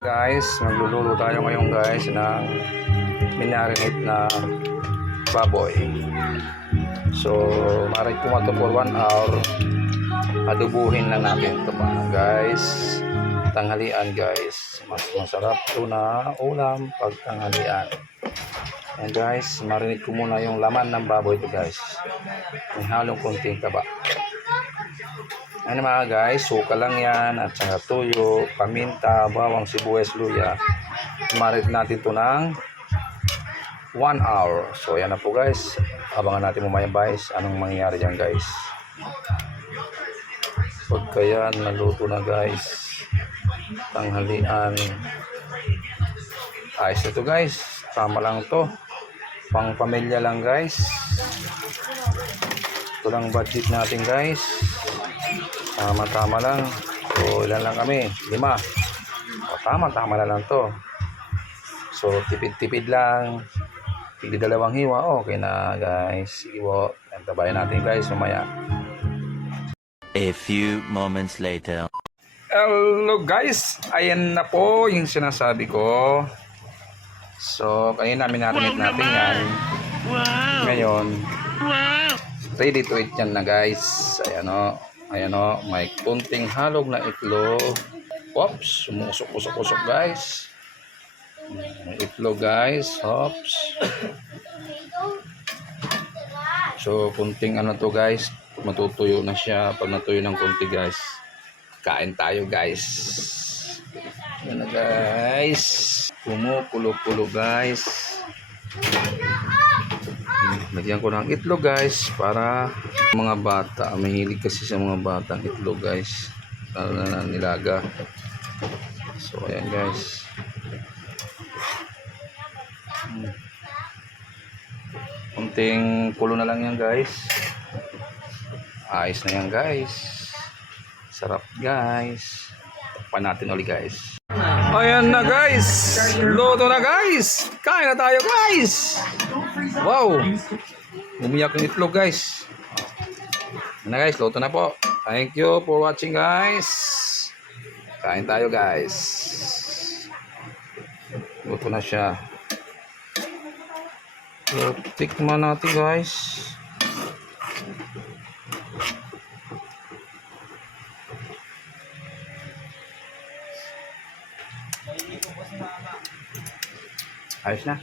Guys, magluluto tayo ngayon guys ng minarinate na baboy. So, marinate ko ito for 1 hour. Adubuhin lang natin ito mga guys. Tanghalian guys. Mas masarap ito na ulam pag tanghalian. And guys, marinate ko muna yung laman ng baboy ito guys. May halong konting taba. Ano mga guys, suka lang yan at saka tuyo, paminta, bawang, sibuyas, luya. Marinate natin ito ng 1 hour. So yan na po guys. Abangan natin mamaya guys anong mangyayari dyan guys. Pagka yan naluto na guys, tanghalian, ayos ito guys. Tama lang to, pang pamilya lang guys. Ito lang budget natin guys. Tama-tama lang. So, ilan lang kami? 5. O, tama-tama na lang to. So, tipid-tipid lang. Hindi 2 hiwa. Okay na, guys. Sige po. Tabayan natin, guys, mamaya. A few moments later. Hello, guys. Ayan na po yung sinasabi ko. So, kanina minarinate natin yan. Ngayon, ready to eat yan na, guys. Ayan o. Ayan o, may kunting halog na itlog. Oops, sumusok-usok guys. May itlog guys. Oops. So, kunting ano to guys. Matutuyo na siya. Pag natuyo ng kunti guys, kain tayo guys. Ayan na guys. Kumukulo-kulo guys. Lagyan ko ng itlog guys para mga bata, mahilig kasi sa mga batang itlog guys, lalo na nilaga. So ayan guys, kunting kulo na lang yan guys. Ayos na yan guys, sarap guys. Takpan natin ulit guys. Ayan na guys, luto na guys, kain na tayo guys. Wow, umiyak yung itlog guys. Ayan na guys, luto na po. Thank you for watching guys. Kain tayo guys. Luto na siya. So, tikman natin guys. Ayos na.